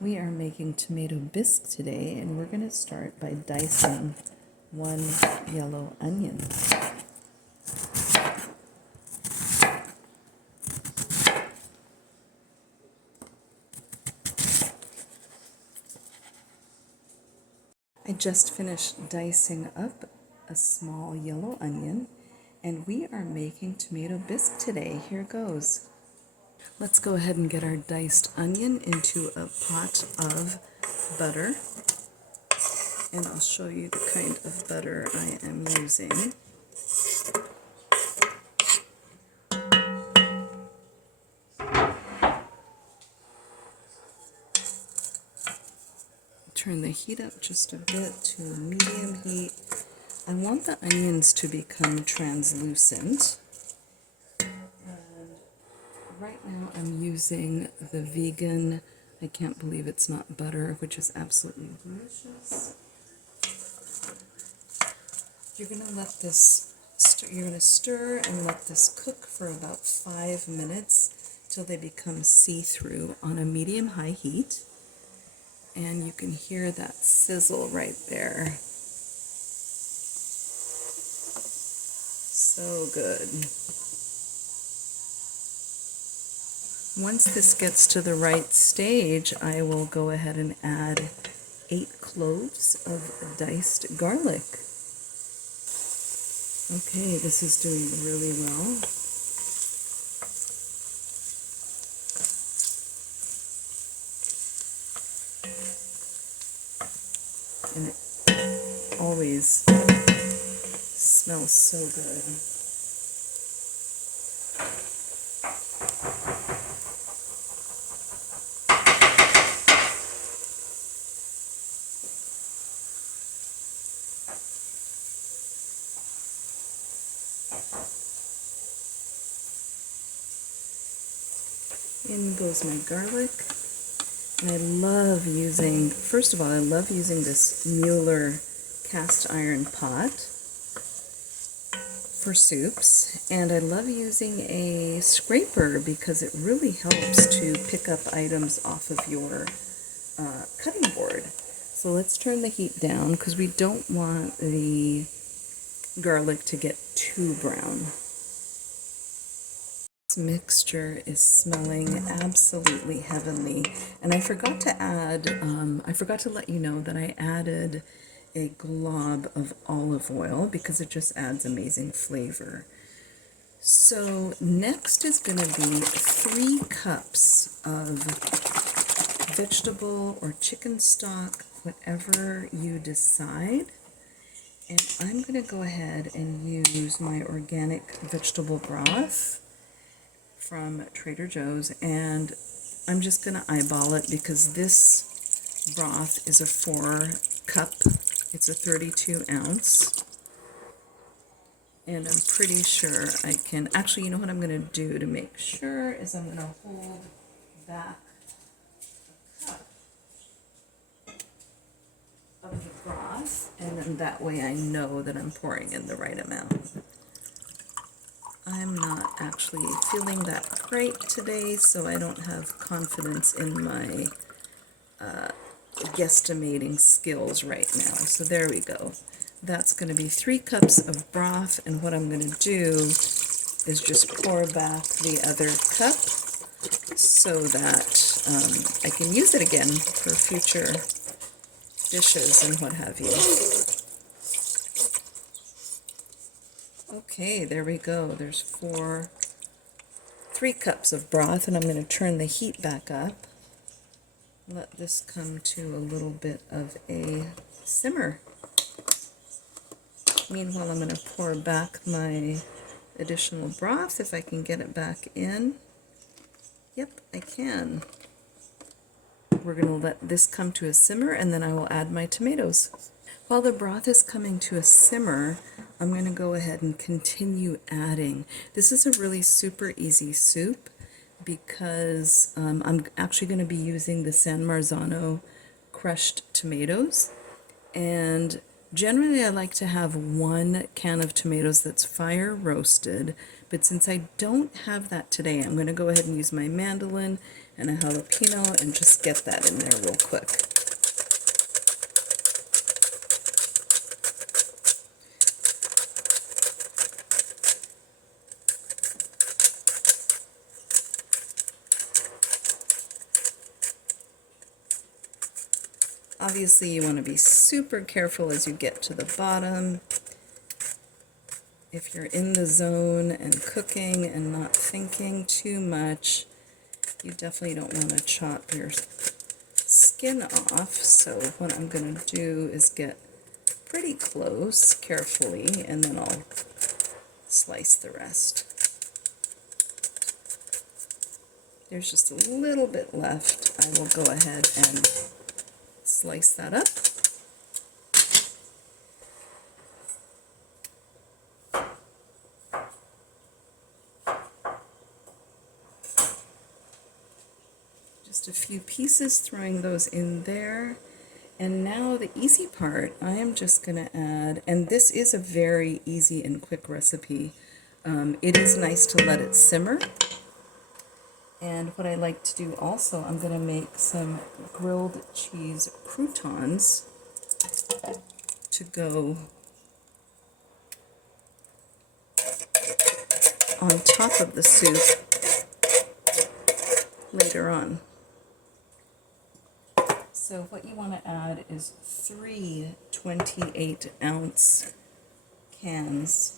We are making tomato bisque today, and we're going to start by dicing one yellow onion. I just finished dicing up a small yellow onion, and we are making tomato bisque today. Here goes. Let's go ahead and get our diced onion into a pot of butter, and I'll show you the kind of butter I am using. Turn the heat up just a bit to medium heat. I want the onions to become translucent. Right now I'm using the vegan, I can't believe it's not butter, which is absolutely delicious. You're going to let this, you're going to stir and let this cook for about 5 minutes till they become see-through on a medium-high heat. And you can hear that sizzle right there. So good. Once this gets to the right stage, I will go ahead and add 8 cloves of diced garlic. Okay, this is doing really well. And it always smells so good. In goes my garlic. And I love using, first of all, I love using this Mueller cast iron pot for soups. And I love using a scraper because it really helps to pick up items off of your cutting board. So let's turn the heat down because we don't want the garlic to get too brown. This mixture is smelling absolutely heavenly, and I forgot to add, I forgot to let you know that I added a glob of olive oil because it just adds amazing flavor. So next is going to be 3 cups of vegetable or chicken stock, whatever you decide. And I'm going to go ahead and use my organic vegetable broth from Trader Joe's, and I'm just going to eyeball it because this broth is a 4 cup, it's a 32 ounce, and I'm pretty sure I can, actually, you know what I'm going to do to make sure is I'm going to hold back a cup of the broth, and then that way I know that I'm pouring in the right amount. I'm not actually feeling that great today, so I don't have confidence in my guesstimating skills right now. So there we go. That's going to be 3 cups of broth, and what I'm going to do is just pour back the other cup so that I can use it again for future dishes and what have you. Okay, there we go. There's 3 cups of broth, and I'm going to turn the heat back up. Let this come to a little bit of a simmer. Meanwhile, I'm going to pour back my additional broth, if I can get it back in. Yep, I can. We're going to let this come to a simmer, and then I will add my tomatoes. While the broth is coming to a simmer, I'm going to go ahead and continue adding. This is a really super easy soup because I'm actually going to be using the San Marzano crushed tomatoes. And generally I like to have 1 can of tomatoes that's fire roasted, but since I don't have that today, I'm going to go ahead and use my mandolin and a jalapeno and just get that in there real quick. Obviously, you want to be super careful as you get to the bottom. If you're in the zone and cooking and not thinking too much, you definitely don't want to chop your skin off. So what I'm going to do is get pretty close carefully, and then I'll slice the rest. There's just a little bit left. I will go ahead and slice that up. Just a few pieces, throwing those in there. And now the easy part, I am just going to add, and this is a very easy and quick recipe. It is nice to let it simmer. And what I like to do also, I'm going to make some grilled cheese croutons to go on top of the soup later on. So what you want to add is 3 28-ounce cans.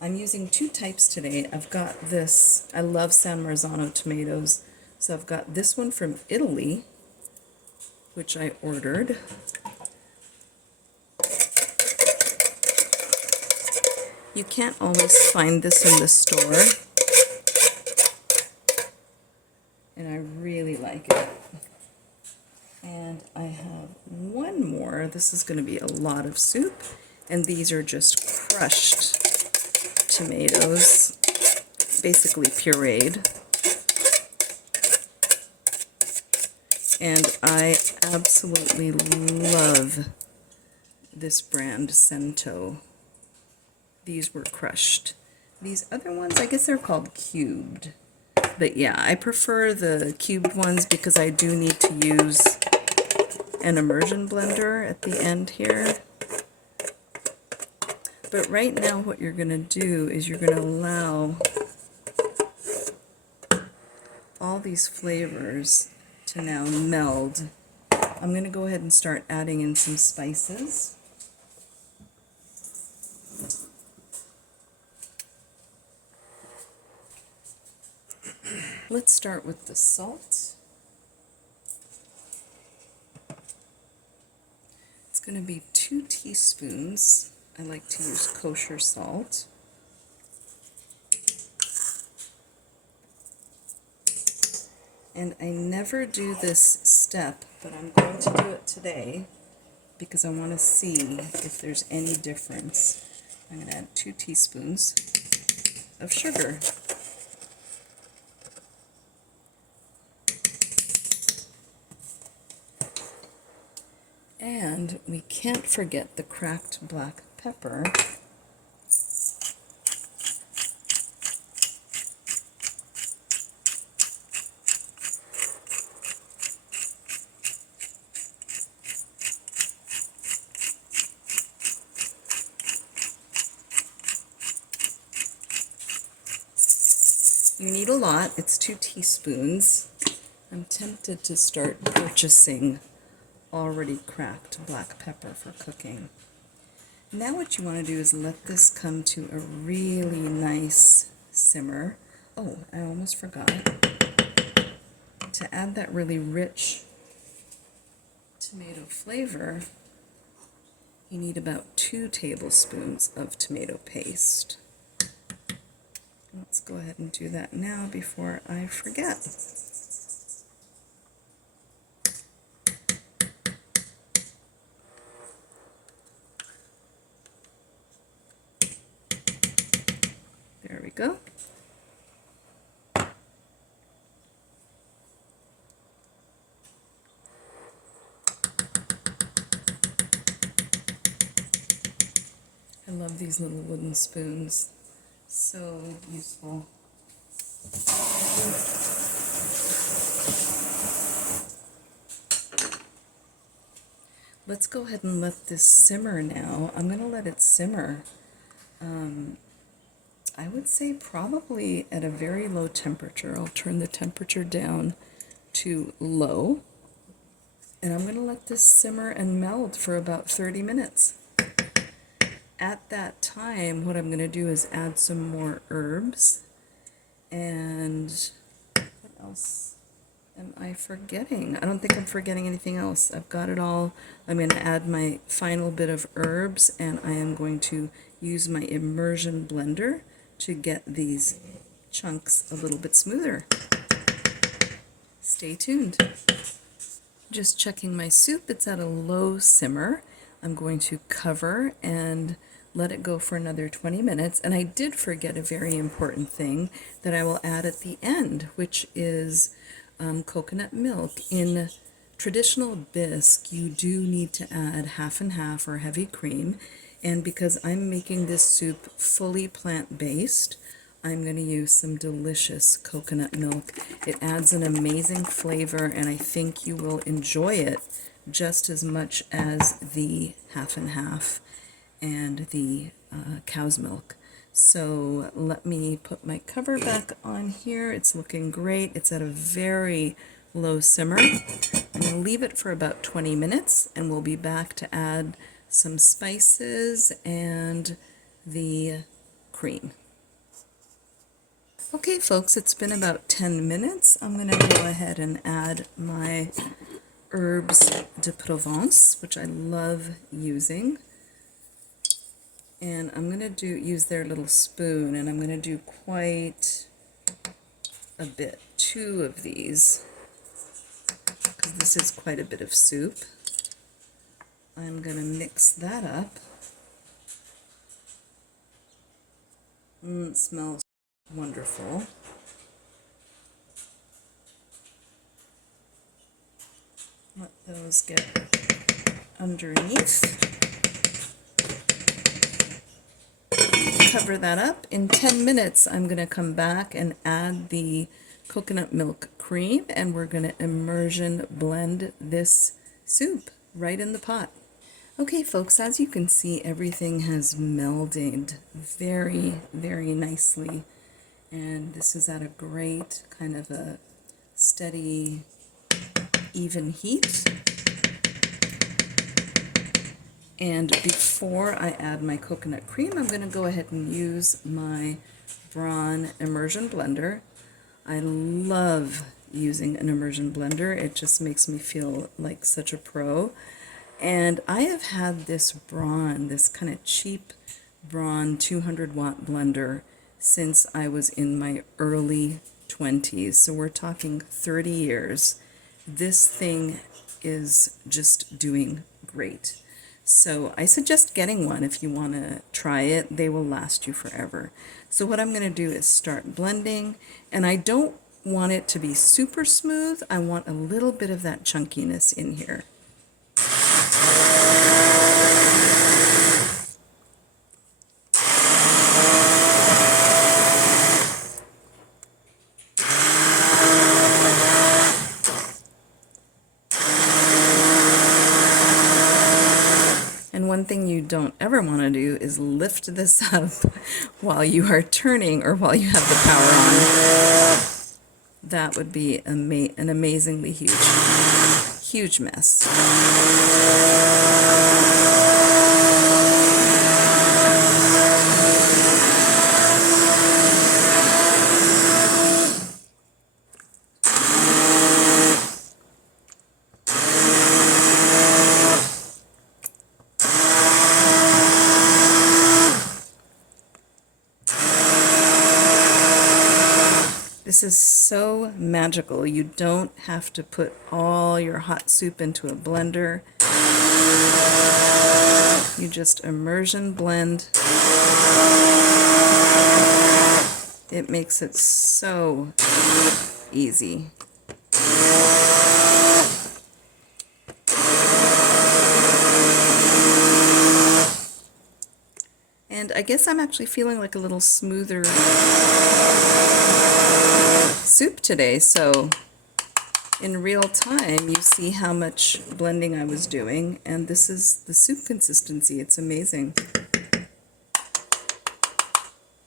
I'm using 2 types today. I've got this, I love San Marzano tomatoes, so I've got this one from Italy, which I ordered. You can't always find this in the store, and I really like it. And I have one more. This is going to be a lot of soup, and these are just crushed tomatoes, basically pureed. And I absolutely love this brand, Cento. These were crushed. These other ones, I guess they're called cubed. But yeah, I prefer the cubed ones because I do need to use an immersion blender at the end here. But right now what you're going to do is you're going to allow all these flavors to now meld. I'm going to go ahead and start adding in some spices. Let's start with the salt. It's going to be 2 teaspoons. I like to use kosher salt. And I never do this step, but I'm going to do it today because I want to see if there's any difference. I'm going to add 2 teaspoons of sugar. And we can't forget the cracked black pepper. You need a lot. It's 2 teaspoons. I'm tempted to start purchasing already cracked black pepper for cooking. Now what you want to do is let this come to a really nice simmer. Oh, I almost forgot to add that really rich tomato flavor. You need about 2 tablespoons of tomato paste. Let's go ahead and do that now before I forget. There we go. I love these little wooden spoons. So useful. let's go ahead and let this simmer now. I'm going to let it simmer. I would say probably at a very low temperature. I'll turn the temperature down to low. And I'm going to let this simmer and melt for about 30 minutes. At that time, what I'm going to do is add some more herbs. And what else am I forgetting? I don't think I'm forgetting anything else. I've got it all. I'm going to add my final bit of herbs, and I am going to use my immersion blender to get these chunks a little bit smoother. Stay tuned. Just checking my soup. It's at a low simmer. I'm going to cover and let it go for another 20 minutes. And I did forget a very important thing that I will add at the end, which is coconut milk. In traditional bisque, you do need to add half and half or heavy cream. And because I'm making this soup fully plant-based, I'm going to use some delicious coconut milk. It adds an amazing flavor, and I think you will enjoy it just as much as the half and half and the cow's milk. So let me put my cover back on here. It's looking great. It's at a very low simmer. I'm going to leave it for about 20 minutes, and we'll be back to add some spices and the cream. Okay folks, it's been about 10 minutes. I'm going to go ahead and add my herbs de Provence, which I love using. And I'm going to use their little spoon, and I'm going to do quite a bit, 2 of these, because this is quite a bit of soup. I'm going to mix that up. It smells wonderful. Let those get underneath. Cover that up. In 10 minutes, I'm going to come back and add the coconut milk cream, and we're going to immersion blend this soup right in the pot. Okay folks, as you can see, everything has melded very, very nicely, and this is at a great kind of a steady, even heat. And before I add my coconut cream, I'm going to go ahead and use my Braun immersion blender. I love using an immersion blender. It just makes me feel like such a pro. And I have had this Braun, this kind of cheap Braun 200-watt blender since I was in my early 20s. So we're talking 30 years. This thing is just doing great. So I suggest getting one if you want to try it. They will last you forever. So what I'm going to do is start blending, and I don't want it to be super smooth. I want a little bit of that chunkiness in here. And one thing you don't ever want to do is lift this up while you are turning or while you have the power on. That would be an amazingly huge mess. This is so magical. You don't have to put all your hot soup into a blender. You just immersion blend. It makes it so easy. And I guess I'm actually feeling like a little smoother soup today, so in real time, you see how much blending I was doing, and this is the soup consistency. It's amazing.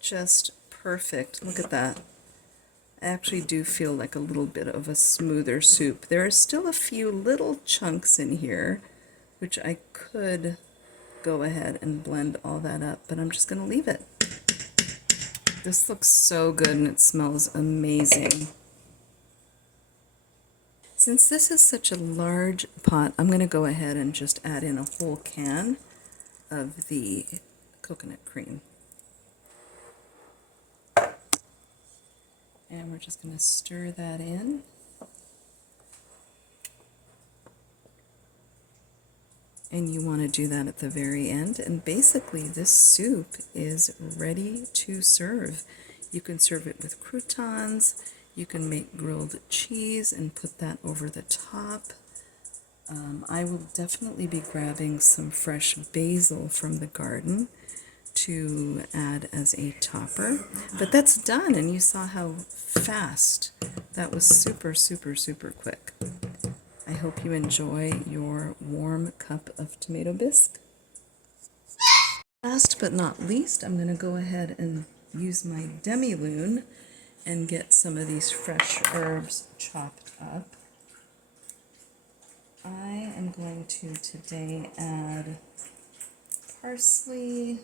Just perfect. Look at that. I actually do feel like a little bit of a smoother soup. There are still a few little chunks in here, which I could go ahead and blend all that up, but I'm just going to leave it. This looks so good and it smells amazing. Since this is such a large pot, I'm going to go ahead and just add in a whole can of the coconut cream. And we're just going to stir that in. And you want to do that at the very end. And basically this soup is ready to serve. You can serve it with croutons. You can make grilled cheese and put that over the top. I will definitely be grabbing some fresh basil from the garden to add as a topper. But that's done, and you saw how fast. That was super, super, super quick. I hope you enjoy your warm cup of tomato bisque. Last but not least, I'm going to go ahead and use my demi-lune and get some of these fresh herbs chopped up. I am going to today add parsley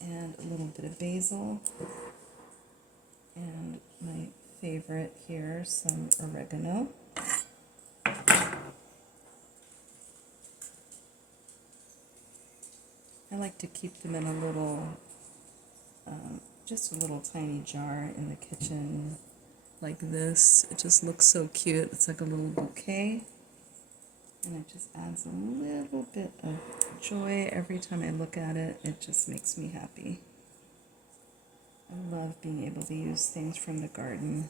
and a little bit of basil, and my favorite here, some oregano. I like to keep them in a little, just a little tiny jar in the kitchen like this. It just looks so cute. It's like a little bouquet, and it just adds a little bit of joy every time I look at it. It just makes me happy. I love being able to use things from the garden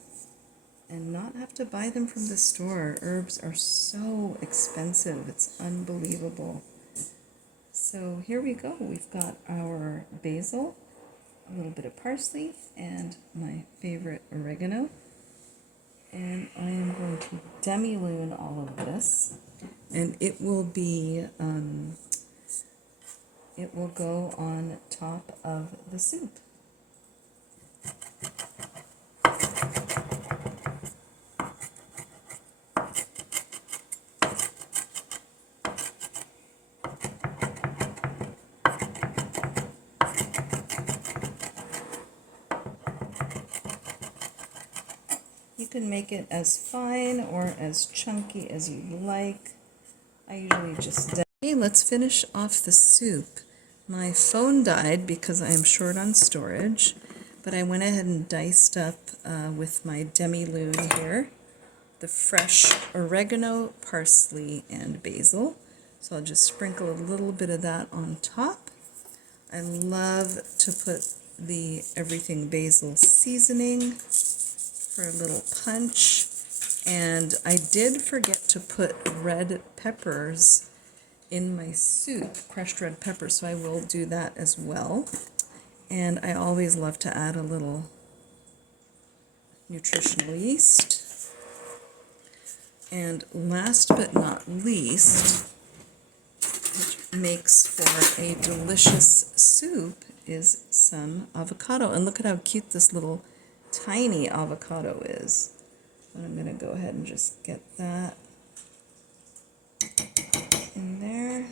and not have to buy them from the store. Herbs are so expensive. It's unbelievable. So here we go. We've got our basil, a little bit of parsley, and my favorite oregano. And I am going to demi-lune all of this. And it will be, it will go on top of the soup. You can make it as fine or as chunky as you like. I usually just... Okay, let's finish off the soup. My phone died because I am short on storage, but I went ahead and diced up with my demi-lune here the fresh oregano, parsley, and basil. So I'll just sprinkle a little bit of that on top. I love to put the everything basil seasoning for a little punch. And I did forget to put red peppers in my soup, crushed red pepper, so I will do that as well. And I always love to add a little nutritional yeast. And last but not least, which makes for a delicious soup, is some avocado. And look at how cute this little tiny avocado is. So I'm going to go ahead and just get that in there.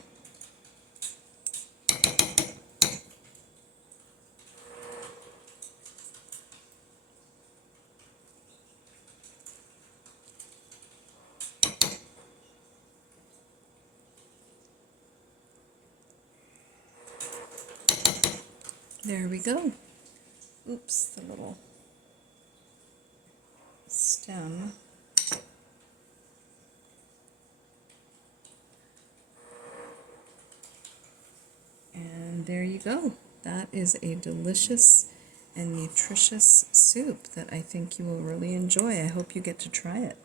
There we go. Oops, the little stem. And there you go. That is a delicious and nutritious soup that I think you will really enjoy. I hope you get to try it.